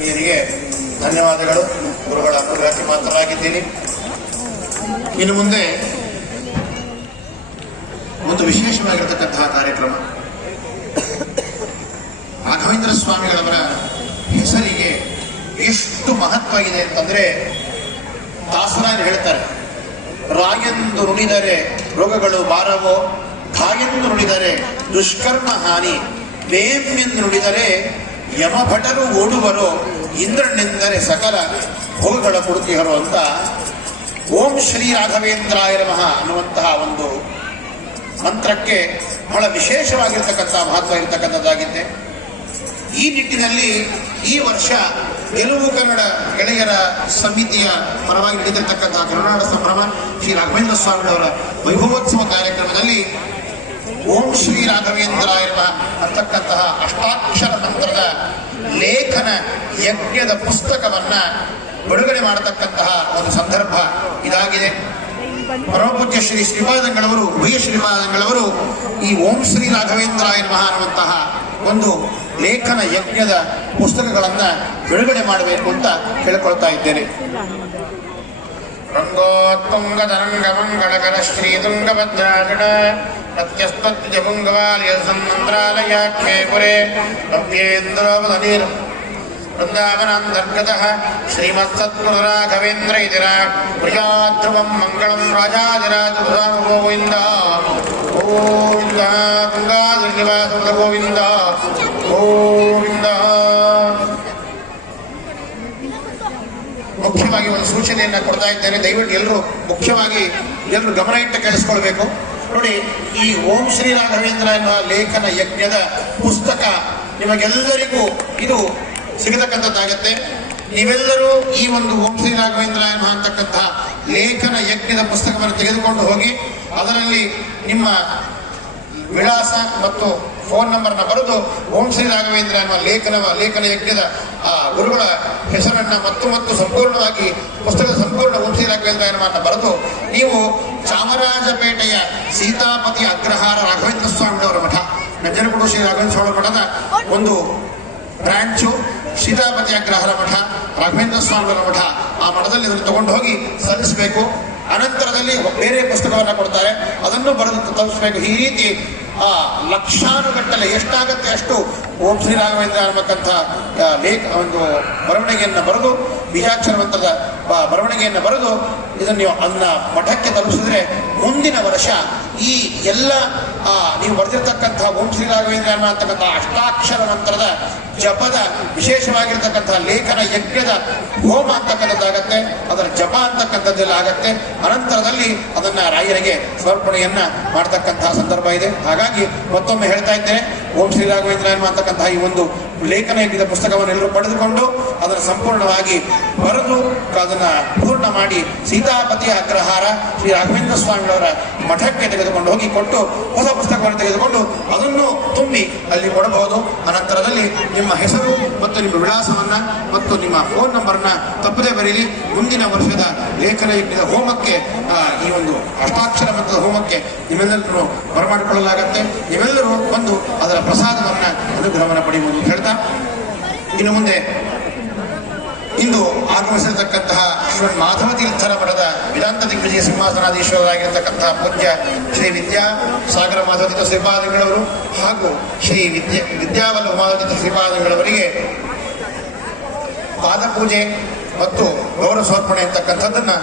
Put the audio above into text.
ನೀರಿಗೆ ಧನ್ಯವಾದಗಳು. ಗುರುಗಳ ಅನುಗ್ರಹಕ್ಕೆ ಮಾತ್ರರಾಗಿದ್ದೀನಿ. ಇನ್ನು ಮುಂದೆ ಒಂದು ವಿಶೇಷವಾಗಿರತಕ್ಕಂತಹ ಕಾರ್ಯಕ್ರಮ. ರಾಘವೇಂದ್ರ ಸ್ವಾಮಿಗಳವರ ಹೆಸರಿಗೆ ಎಷ್ಟು ಮಹತ್ವ ಇದೆ ಅಂತಂದ್ರೆ, ದಾಸರಾಯರು ಹೇಳ್ತಾರೆ, ರಾಯೆಂದು ನುಡಿದರೆ ರೋಗಗಳು ಬಾರವೋ, ಕಾಯೆಂದು ನುಡಿದರೆ ದುಷ್ಕರ್ಮ ಹಾನಿ, ಬೇಮೆಂದು ನುಡಿದರೆ ಯಮಭಟರು ಓಡುವರೋ, ಇಂದ್ರನೆಂದರೆ ಸಕಲ ಭೋಗಗಳ ಕೊಡುತ್ತಿಹರು ಅಂತ ಓಂ ಶ್ರೀ ರಾಘವೇಂದ್ರಾಯ ನಮಃ ಅನ್ನುವಂತಹ ಒಂದು ಮಂತ್ರಕ್ಕೆ ಬಹಳ ವಿಶೇಷವಾಗಿರ್ತಕ್ಕಂಥ ಮಹತ್ವ ಇರತಕ್ಕಂಥದ್ದಾಗಿದೆ. ಈ ನಿಟ್ಟಿನಲ್ಲಿ ಈ ವರ್ಷ ಗೆಲುವು ಕನ್ನಡ ಗೆಳೆಯರ ಸಮಿತಿಯ ಪರವಾಗಿ ನಡೆದಿರತಕ್ಕಂತಹ ಕರುನಾಡ ಸಂಭ್ರಮ ಶ್ರೀ ರಾಘವೇಂದ್ರ ಸ್ವಾಮಿಯವರ ವೈಭವೋತ್ಸವ ಕಾರ್ಯಕ್ರಮದಲ್ಲಿ ಓಂ ಶ್ರೀ ರಾಘವೇಂದ್ರಾಯ ನಮಃ ಅಂತಕ್ಕಂತಹ ಅಷ್ಟಾಕ್ಷರ ಮಂತ್ರದ ಲೇಖನ ಯಜ್ಞದ ಪುಸ್ತಕವನ್ನ ಬಿಡುಗಡೆ ಮಾಡತಕ್ಕಂತಹ ಒಂದು ಸಂದರ್ಭ ಇದಾಗಿದೆ. ಪರಮಪೂಜ್ಯ ಶ್ರೀ ಶ್ರೀಪಾದಂಗಳವರು, ವೈ ಶ್ರೀಪಾದಂಗಳವರು ಈ ಓಂ ಶ್ರೀ ರಾಘವೇಂದ್ರಾಯ ನಮಃ ಅನ್ನುವಂತಹ ಒಂದು ಲೇಖನ ಯಜ್ಞದ ಪುಸ್ತಕಗಳನ್ನ ಬಿಡುಗಡೆ ಮಾಡಬೇಕು ಅಂತ ಕೇಳಿಕೊಳ್ತಾ ಇದ್ದೇನೆ. ರಂಗೋತ್ತುಂಗತರಂಗ ಮಂಗಳಕರ ಶ್ರೀ ತುಂಗಭದ್ರಾಜನ ಪ್ರತ್ಯಸ್ಪತ್ಯಪುಂಗವಾಲ್ಯ ಸಂಮಂತ್ರಾಲಯಾಖ್ಯೇ ಪುರೇ ನವ್ಯೇಂದ್ರೋಪದನೀರ್ ವೃಂದಾವನಾಂತರ್ಗತಃ ಶ್ರೀಮತ್ಸದ್ಗುರು ರಾಘವೇಂದ್ರ ಇತಿರ ಪ್ರಿಯಾಧ್ರುವಂ ಮಂಗಳಂ ರಾಜಾದಿರಾಜ ಗೋವಿಂದ ಗೋವಿಂದ ತುಂಗಾದ್ರಿನಿವಾಸ ಗೋವಿಂದ ಗೋವಿಂದ. ಮುಖ್ಯವಾಗಿ ಒಂದು ಸೂಚನೆಯನ್ನ ಕೊಡ್ತಾ ಇದ್ದೇನೆ, ದಯವಿಟ್ಟು ಎಲ್ಲರೂ ಮುಖ್ಯವಾಗಿ ಎಲ್ಲರೂ ಗಮನ ಇಟ್ಟು ಕೇಳಿಸ್ಕೊಳ್ಬೇಕು. ನೋಡಿ, ಈ ಓಂ ಶ್ರೀ ರಾಘವೇಂದ್ರ ಎನ್ನುವ ಲೇಖನ ಯಜ್ಞದ ಪುಸ್ತಕ ನಿಮಗೆಲ್ಲರಿಗೂ ಇದು ಸಿಗತಕ್ಕಂಥದ್ದಾಗತ್ತೆ. ನೀವೆಲ್ಲರೂ ಈ ಒಂದು ಓಂ ಶ್ರೀ ರಾಘವೇಂದ್ರ ಅಂತಕ್ಕಂಥ ಲೇಖನ ಯಜ್ಞದ ಪುಸ್ತಕವನ್ನು ತೆಗೆದುಕೊಂಡು ಹೋಗಿ ಅದರಲ್ಲಿ ನಿಮ್ಮ ವಿಳಾಸ ಮತ್ತು ಫೋನ್ ನಂಬರ್ನ ಬರೆದು ಓಂ ಶ್ರೀ ರಾಘವೇಂದ್ರ ಅನ್ನುವ ಲೇಖನ ಯಜ್ಞದ ಗುರುಗಳ ಹೆಸರನ್ನ ಮತ್ತು ಸಂಪೂರ್ಣವಾಗಿ ಪುಸ್ತಕದ ಸಂಪೂರ್ಣ ಓಂ ಶ್ರೀ ರಾಘವೇಂದ್ರ ಅನ್ನುವನ್ನ ಬರೆದು ನೀವು ಚಾಮರಾಜಪೇಟೆಯ ಸೀತಾಪತಿ ಅಗ್ರಹಾರ ರಾಘವೇಂದ್ರ ಸ್ವಾಮಿಯವರ ಮಠ, ನಂಜನಗೂಡು ಶ್ರೀ ರಾಘವೇಂದ್ರ ಸ್ವಾಮಿ ಮಠದ ಒಂದು ಬ್ರಾಂಚು ಸೀತಾಪತಿ ಅಗ್ರಹಾರ ಮಠ, ರಾಘವೇಂದ್ರ ಸ್ವಾಮಿಯವರ ಮಠ, ಆ ಮಠದಲ್ಲಿ ಇದನ್ನು ತಗೊಂಡು ಹೋಗಿ ಸಲ್ಲಿಸಬೇಕು. ಅನಂತರದಲ್ಲಿ ಬೇರೆ ಪುಸ್ತಕವನ್ನು ಕೊಡ್ತಾರೆ, ಅದನ್ನು ಬರೆದು ತಲುಪಿಸಬೇಕು. ಈ ರೀತಿ ಲಕ್ಷಾನುಗಟ್ಟಲೆ ಎಷ್ಟಾಗತ್ತೆ ಅಷ್ಟು ಓಂ ಶ್ರೀ ರಾಘವೇಂದ್ರ ಅನ್ನತಕ್ಕಂಥ ಒಂದು ಬರವಣಿಗೆಯನ್ನು ಬರೆದು, ಬೀಜಾಕ್ಷರ ಮಂತ್ರದ ಬರವಣಿಗೆಯನ್ನು ಬರೆದು ಇದನ್ನು ನೀವು ಅದನ್ನ ಮಠಕ್ಕೆ ತಲುಪಿಸಿದ್ರೆ ಮುಂದಿನ ವರ್ಷ ಈ ಎಲ್ಲ ನೀವು ಬರೆದಿರ್ತಕ್ಕಂಥ ಓಂ ಶ್ರೀ ರಾಘವೇಂದ್ರ ಅನ್ನತಕ್ಕಂಥ ಅಷ್ಟಾಕ್ಷರ ಮಂತ್ರದ ಜಪದ ವಿಶೇಷವಾಗಿರ್ತಕ್ಕಂಥ ಲೇಖನ ಯಜ್ಞದ ಹೋಮ ಅಂತಕ್ಕಂಥದ್ದಾಗತ್ತೆ, ಅದರ ಜಪ ಅಂತಕ್ಕಂಥದ್ದೆಲ್ಲ ಆಗತ್ತೆ. ಅನಂತರದಲ್ಲಿ ಅದನ್ನ ರಾಯರಿಗೆ ಸಮರ್ಪಣೆಯನ್ನ ಮಾಡತಕ್ಕಂತಹ ಸಂದರ್ಭ ಇದೆ. ಹಾಗಾಗಿ ಮತ್ತೊಮ್ಮೆ ಹೇಳ್ತಾ ಇದ್ದೇನೆ, ಓಂ ಶ್ರೀ ರಾಘವೇಂದ್ರ ಅಂತಕ್ಕಂತಹ ಈ ಒಂದು ಲೇಖನ ಯಜ್ಞದ ಪುಸ್ತಕವನ್ನು ಎಲ್ಲರೂ ಪಡೆದುಕೊಂಡು ಅದನ್ನು ಸಂಪೂರ್ಣವಾಗಿ ಬರೆದು ಅದನ್ನ ಪೂರ್ಣ ಮಾಡಿ ಸೀತಾಪತಿ ಅಗ್ರಹಾರ ಶ್ರೀ ರಾಘವೇಂದ್ರ ಸ್ವಾಮಿಯವರ ಮಠಕ್ಕೆ ತೆಗೆದುಕೊಂಡು ಹೋಗಿ ಕೊಟ್ಟು ಹೊಸ ಪುಸ್ತಕವನ್ನು ತೆಗೆದುಕೊಂಡು ಅದನ್ನು ತುಂಬಿ ಅಲ್ಲಿ ಕೊಡಬಹುದು. ಅನಂತರದಲ್ಲಿ ನಿಮ್ಮ ಹೆಸರು ಮತ್ತು ನಿಮ್ಮ ವಿಳಾಸವನ್ನ ಮತ್ತು ನಿಮ್ಮ ಫೋನ್ ನಂಬರ್ನ ತಪ್ಪದೇ ಬರೀಲಿ. ಮುಂದಿನ ವರ್ಷದ ಲೇಖನ ಯಜ್ಞದ ಹೋಮಕ್ಕೆ ಈ ಒಂದು ಅಷ್ಟಾಕ್ಷರ ಮಂತ್ರದ ಹೋಮಕ್ಕೆ ನಿಮ್ಮೆಲ್ಲರೂ ಬರಮಾಡಿಕೊಳ್ಳಲಾಗತ್ತೆ. ನೀವೆಲ್ಲರೂ ಬಂದು ಅದರ ಪ್ರಸಾದವನ್ನ ಅನುಗ್ರಹವನ್ನು ಪಡೆಯುವುದು ಅಂತ ಹೇಳ್ತಾ, ಇನ್ನು ಮುಂದೆ ಇಂದು ಆಗಮಿಸಿರತಕ್ಕಂತಹ ಶ್ರೀಮನ್ ಮಾಧವ ತೀರ್ಥರ ಮಠದ ವೇದಾಂತ ದಿಗ್ವಿಜಯ ಸಿಂಹಾಸನಾಧೀಶ್ವರರಾಗಿರತಕ್ಕಂತಹ ಪೂಜ್ಯ ಶ್ರೀ ವಿದ್ಯಾ ಸಾಗರ ಮಾಧವ ತೀರ್ಥ ಶ್ರೀಪಾದಂಗಳವರು ಹಾಗೂ ಶ್ರೀ ವಿದ್ಯಾವಲ್ಲಭ ಮಾಧವ ತೀರ್ಥ ಶ್ರೀಪಾದಂಗಳವರಿಗೆ ಪಾದಪೂಜೆ ಮತ್ತು ಗೌರವ ಸಮರ್ಪಣೆ ಅಂತಕ್ಕಂಥದ್ದನ್ನ